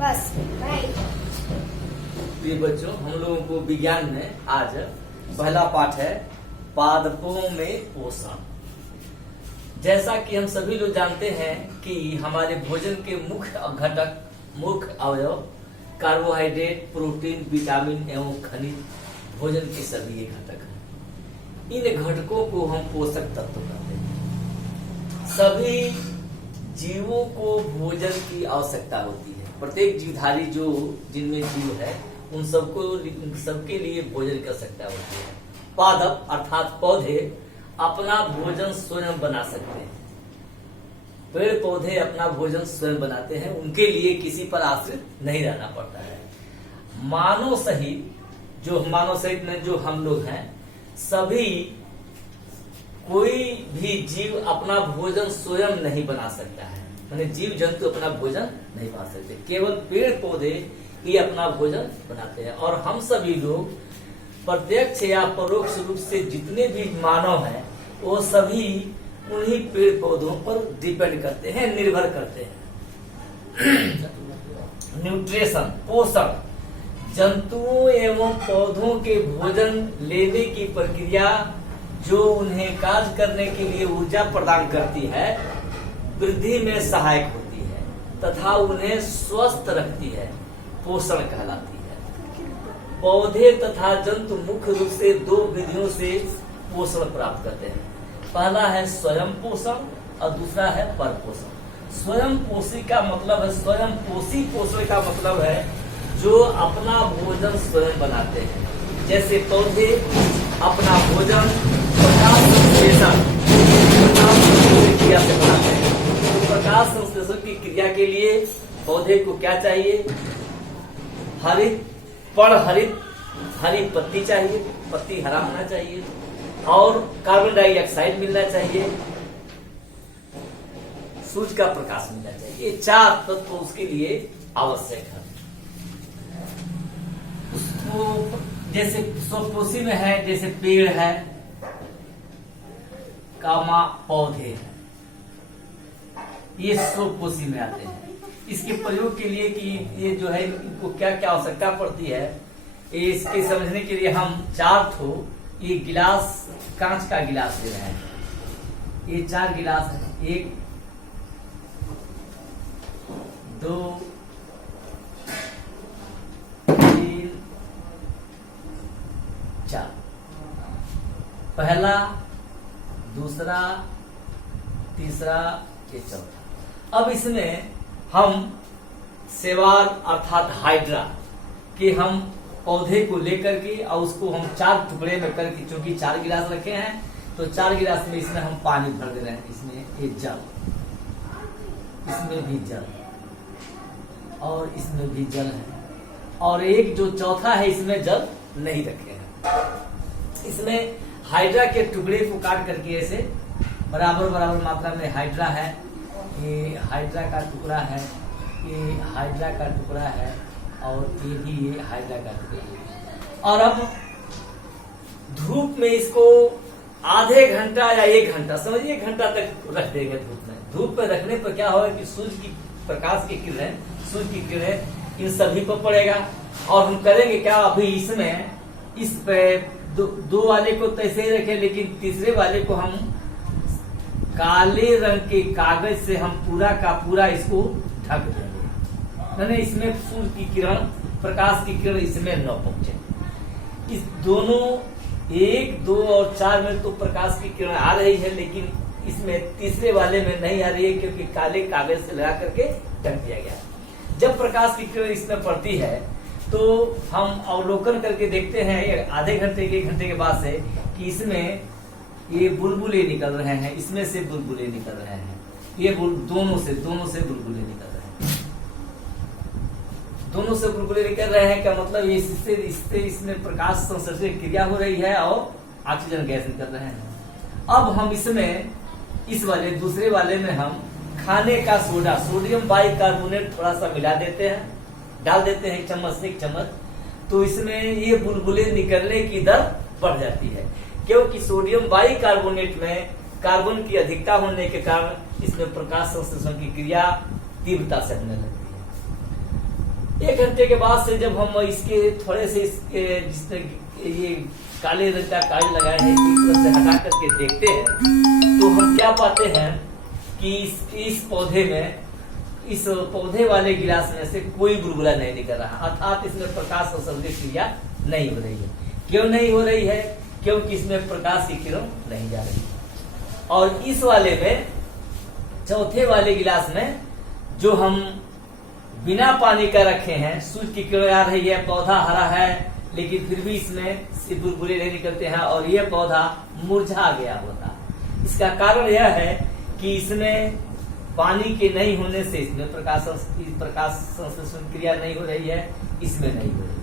बस भाई। प्रिय बच्चों, हम लोगों को विज्ञान में आज पहला पाठ है पादपों में पोषण। जैसा कि हम सभी लोग जानते हैं कि हमारे भोजन के मुख्य घटक, मुख्य अवयव कार्बोहाइड्रेट, प्रोटीन, विटामिन एवं खनिज भोजन के सभी ये घटक हैं। इन घटकों को हम पोषक तत्व कहते हैं। सभी जीवों को भोजन की आवश्यकता होती है। प्रत्येक जीवधारी जो जिनमें जीव है उन सबके लिए भोजन की आवश्यकता होती है। पादप अर्थात पौधे अपना भोजन स्वयं बना सकते हैं। पेड़ पौधे अपना भोजन स्वयं बनाते हैं, उनके लिए किसी पर आश्रित नहीं रहना पड़ता है। मानव सहित में जो हम लोग हैं, सभी कोई भी जीव अपना भोजन स्वयं नहीं बना सकता है। माने जीव जंतु अपना भोजन नहीं बना सकते, केवल पेड़ पौधे ही अपना भोजन बनाते हैं। और हम सभी लोग प्रत्यक्ष या परोक्ष रूप से जितने भी मानव हैं वो सभी उन्हीं पेड़ पौधों पर डिपेंड करते हैं, निर्भर करते हैं। न्यूट्रिशन, पोषण, जंतुओं एवं पौधों के भोजन लेने की प्रक्रिया जो उन्हें कार्य करने के लिए ऊर्जा प्रदान करती है, वृद्धि में सहायक होती है तथा उन्हें स्वस्थ रखती है, पोषण कहलाती है। पौधे तथा जंतु मुख्य रूप से दो विधियों से पोषण प्राप्त करते हैं। पहला है स्वयं पोषण और दूसरा है पर पोषण। स्वयं पोषी का मतलब है, स्वयं पोषी पोषण का मतलब है जो अपना भोजन स्वयं बनाते हैं। जैसे पौधे अपना भोजन प्रकाश संश्लेषण की क्रिया से बनाते हैं। तो प्रकाश संश्लेषण की क्रिया के लिए पौधे को क्या चाहिए? हरी पत्ती चाहिए, पत्ती हरा होना चाहिए, और कार्बन डाइऑक्साइड मिलना चाहिए, सूर्य का प्रकाश मिलना चाहिए। ये चार तत्व उसके लिए आवश्यक है। उसको जैसे स्वपोषी में है, जैसे पेड़ है, कामा पौधे है, ये स्वपोषी में आते हैं। इसके प्रयोग के लिए कि ये जो है इनको क्या क्या आवश्यकता पड़ती है, इसके समझने के लिए हम ये गिलास, कांच का गिलास ले रहे हैं। ये 4 गिलास है, 1 2 3 4। पहला, दूसरा, तीसरा, ये चौथा। अब इसमें हम सेवार अर्थात हाइड्रा कि हम पौधे को लेकर के और उसको हम 4 टुकड़े में करके, क्योंकि 4 गिलास रखे हैं तो 4 गिलास में इसमें हम पानी भर दे रहे हैं। इसमें एक जल, इसमें भी जल और इसमें भी जल है, और एक जो चौथा है इसमें जल नहीं रखे हैं। इसमें हाइड्रा के टुकड़े को काट करके ऐसे बराबर मात्रा में हाइड्रा है, ये हाइड्रा का टुकड़ा है, ये हाइड्रा का टुकड़ा है, और ये भी ये हाइड्रा का टुकड़ा है। और अब धूप में इसको आधे घंटा या 1 घंटा, समझिए 1 घंटा तक रख देंगे धूप में। धूप में रखने पर क्या होगा कि सूर्य की प्रकाश की किरणें, सूर्य की किरणें इन सभी पर पड़ेगा। और हम करेंगे क्या, अभी इसमें इस पे दो वाले को तो ऐसे ही रखे, लेकिन तीसरे वाले को हम काले रंग के कागज से हम पूरा का पूरा इसको ढक देंगे। मैंने इसमें सूर्य की किरण, प्रकाश की किरण इसमें न पहुंचे। इस दोनों 1 2 और 4 में तो प्रकाश की किरण आ रही है, लेकिन इसमें तीसरे वाले में नहीं आ रही है, क्योंकि काले कागज से लगा करके ढक दिया गया। जब प्रकाश की किरण इसमें पड़ती है तो हम अवलोकन करके देखते हैं आधे घंटे 1 घंटे के बाद से कि इसमें ये बुलबुले निकल रहे हैं, इसमें से बुलबुले निकल रहे हैं, ये दोनों से बुलबुले निकल रहे हैं। दोनों से बुलबुले निकल रहे हैं का मतलब इससे इसमें प्रकाश संश्लेषण की क्रिया हो रही है और ऑक्सीजन गैस निकल रहे हैं। अब हम इसमें इस वाले दूसरे वाले में हम खाने का सोडा, सोडियम बाइकार्बोनेट थोड़ा सा मिला देते हैं, डाल देते हैं 1 चम्मच से 1 चम्मच, तो इसमें ये बुलबुले निकलने की दर बढ़ जाती है। क्योंकि सोडियम बाइकार्बोनेट में कार्बन की अधिकता होने के कारण इसमें प्रकाश संश्लेषण की क्रिया तीव्रता से होने लगती है। 1 घंटे के बाद से जब हम इसके थोड़े से इसके जिसने ये काले रंग का काज लगाए हैं इस से हटा करके देखते हैं तो हम क्या पाते हैं कि इस पौधे में, इस पौधे वाले गिलास में से कोई बुलबुला नहीं निकल रहा, अर्थात इसमें प्रकाश संसर्ग क्रिया नहीं हो रही है। क्यों नहीं हो रही है? क्योंकि इसमें प्रकाश की किरण नहीं जा रही। और इस वाले में, चौथे वाले गिलास में जो हम बिना पानी का रखे हैं, सूर्य की किरण आ रही है, पौधा हरा है, लेकिन फिर भी इसमें से बुलबुले नहीं निकलते हैं और यह पौधा मुरझा गया होता है। इसका कारण यह है कि इसमें पानी के नहीं होने से इसमें प्रकाश संश्लेषण क्रिया नहीं हो रही है, इसमें नहीं हो रही है।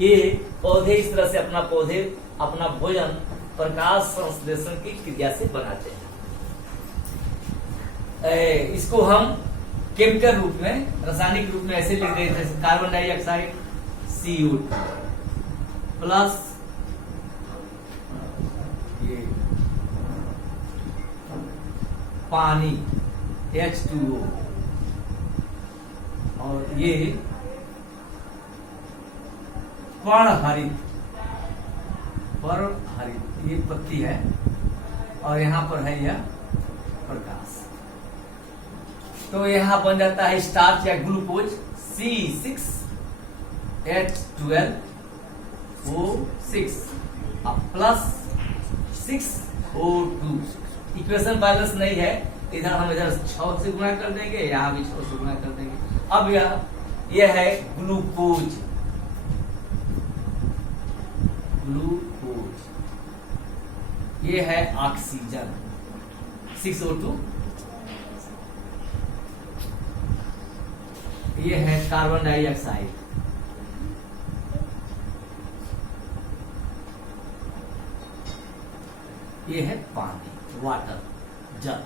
ये पौधे इस तरह से अपना भोजन प्रकाश संश्लेषण की क्रिया से बनाते हैं। इसको हम केमिकल रूप में, रासायनिक रूप में ऐसे लिख देते हैं, कार्बन डाइऑक्साइड CO2 प्लस ये पानी H2O और ये पर्णहरित ये पत्ती है और यहाँ पर है यह प्रकाश। तो यहाँ बन जाता है स्टार्च या glucose C6H12O6 plus 6O2। Equation balance नहीं है, इधर हम इधर 6 से गुणा कर देंगे, यहाँ भी 6 से गुणा कर देंगे। अब यह है ग्लूकोज, ये है ऑक्सीजन 6O2, ये है कार्बन डाइऑक्साइड, ये है पानी, वाटर, जल।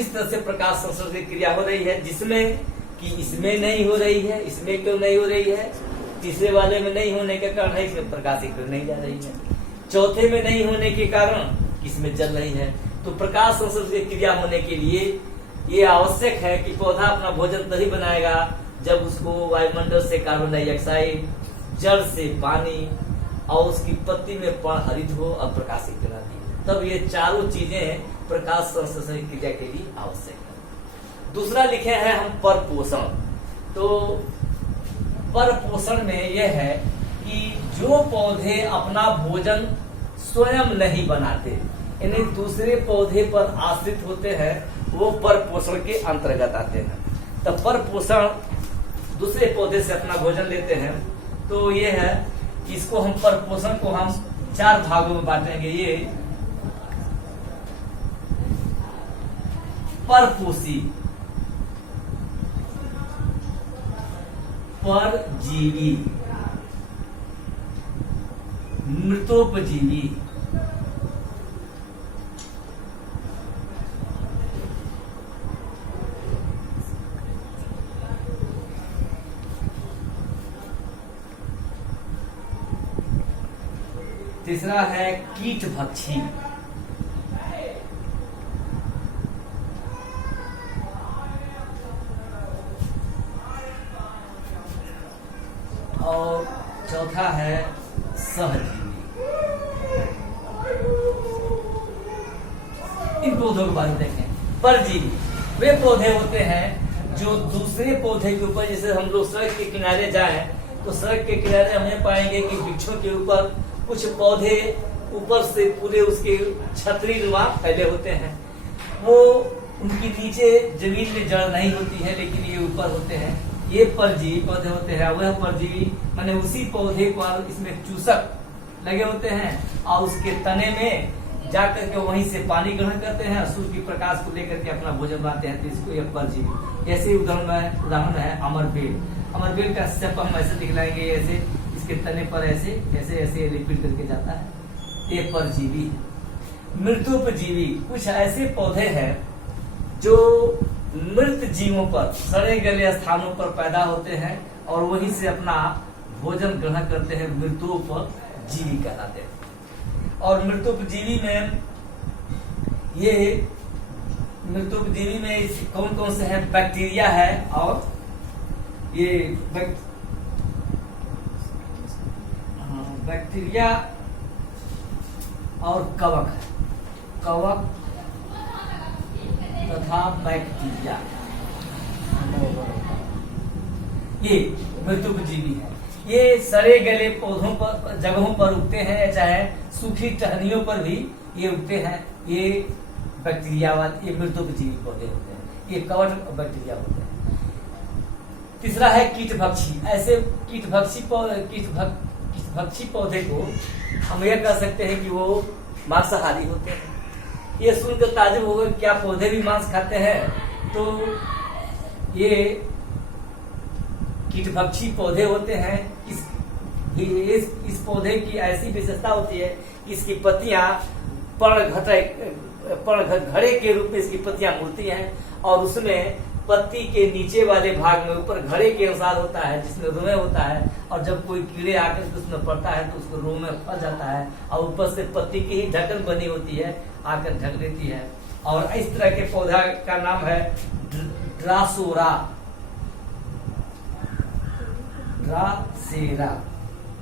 इस तरह से प्रकाश संश्लेषण की क्रिया हो रही है, जिसमें कि इसमें नहीं हो रही है। इसमें क्यों नहीं हो रही है? तीसरे वाले में नहीं होने के कारण है, इसमें प्रकाश की किरण नहीं जा रही है। चौथे में नहीं होने के कारण इसमें जल नहीं है। तो प्रकाश संश्लेषण की क्रिया होने के लिए ये आवश्यक है कि पौधा अपना भोजन तभी बनाएगा जब उसको वायुमंडल से कार्बन डाइऑक्साइड, जल से पानी और उसकी पत्ती में पर्णहरित हो और प्रकाश की किरण दी, तब ये चारों चीजें प्रकाश संश्लेषण की क्रिया के लिए आवश्यक है। दूसरा लिखे हैं हम परपोषण। तो परपोषण में यह है कि जो पौधे अपना भोजन स्वयं नहीं बनाते, यानी दूसरे पौधे पर आश्रित होते हैं, वो परपोषण के अंतर्गत आते हैं। तो परपोषण दूसरे पौधे से अपना भोजन लेते हैं। तो ये है, इसको हम परपोषण को हम 4 भागों में बांटेंगे। ये परपोषी, परजीवी, मृतोपजीवी, तीसरा है कीटभक्षी, और चौथा है सहजीवी। इन पौधों के बारे में देखें। परजीवी वे पौधे होते हैं जो दूसरे पौधे के ऊपर, जैसे हम लोग सड़क के किनारे जाएं तो सड़क के किनारे हमें पाएंगे कि वृक्षों के ऊपर कुछ पौधे ऊपर से पूरे उसके छतरी नुमा फैले होते हैं। वो उनकी नीचे जमीन में जड़ नहीं होती है, लेकिन ये ऊपर होते हैं। ये परजीवी पौधे होते हैं। वह परजीवी माने उसी पौधे पर इसमें चूसक लगे होते हैं और उसके तने में जाकर के वहीं से पानी ग्रहण करते हैं, सूर्य की प्रकाश को लेकर के अपना भोजन बनाते हैं। तो इसको यह परजीवी। ऐसे उदाहरण है अमरबेल। अमरबेल का स्टेप हम ऐसे दिखलाएंगे, ऐसे इसके तने पर ऐसे ऐसे ऐसे लिपिड करके जाता है, ये परजीवी। मृतोपजीवी कुछ ऐसे पौधे हैं जो मृत जीवों पर, सड़े गले स्थानों पर पैदा होते हैं और वहीं से अपना भोजन ग्रहण करते हैं, मृतोपजीवी कहलाते हैं। और मृतोपजीवी में कौन कौन से हैं? बैक्टीरिया है और ये बैक्टीरिया और कवक है, कवक तथा बैक्टीरिया ये मृत्युपजीवी है। ये सड़े गले पौधों पर, जगहों पर उगते हैं, चाहे सूखी टहनियों पर भी ये उगते हैं। ये बैक्टीरिया वाले, ये मृत्युपजीवी पौधे होते हैं, ये कवक बैक्टीरिया होते हैं। तीसरा है कीटभक्षी। ऐसे कीटभक्षी पौधे को हम यह कह सकते हैं कि वो मांसाहारी होते हैं। ये सुनकर ताजुब होगा क्या पौधे भी मांस खाते हैं? तो ये कीटभक्षी पौधे होते हैं। इस पौधे की ऐसी विशेषता होती है कि इसकी पत्तियां घड़े के रूप में इसकी पत्तियां मुड़ती हैं और उसमें पत्ती के नीचे वाले भाग में ऊपर घड़े के अनुसार होता है, जिसमें रोमे होता है, और जब कोई कीड़े आकर के उसमें पड़ता है तो उसको रोमे फंस जाता है और ऊपर से पत्ती की ही ढक्कन बनी होती है, आकर ढक देती है। और इस तरह के पौधा का नाम है ड्रासेरा।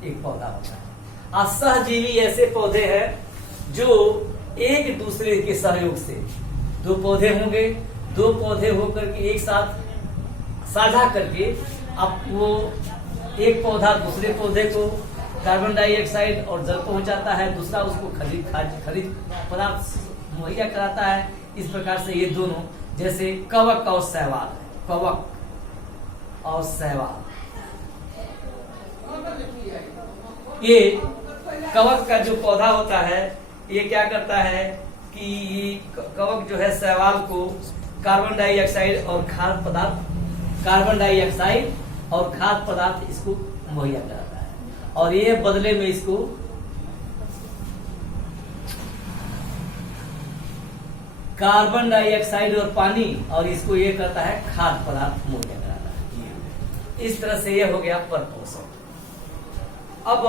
एक पौधा होता है। असहजीवी ऐसे पौधे हैं जो एक दूसरे के सहयोग से, दो पौधे होंगे, दो पौधे होकर के एक साथ साझा करके अब वो एक पौधा दूसरे पौधे को कार्बन डाइऑक्साइड और जल पहुंचाता है, दूसरा उसको खरीद पदार्थ मुहैया कराता है। इस प्रकार से ये दोनों, जैसे कवक और शैवाल, कवक और शैवाल। ये कवक का जो पौधा होता है ये क्या करता है कि कवक जो है शैवाल को कार्बन डाइऑक्साइड और खाद्य पदार्थ इसको मुहैया कराता है और ये बदले में इसको कार्बन डाइऑक्साइड और पानी, और इसको ये करता है खाद्य पदार्थ मुहैया कराता है। इस तरह से ये हो गया परपोषण। अब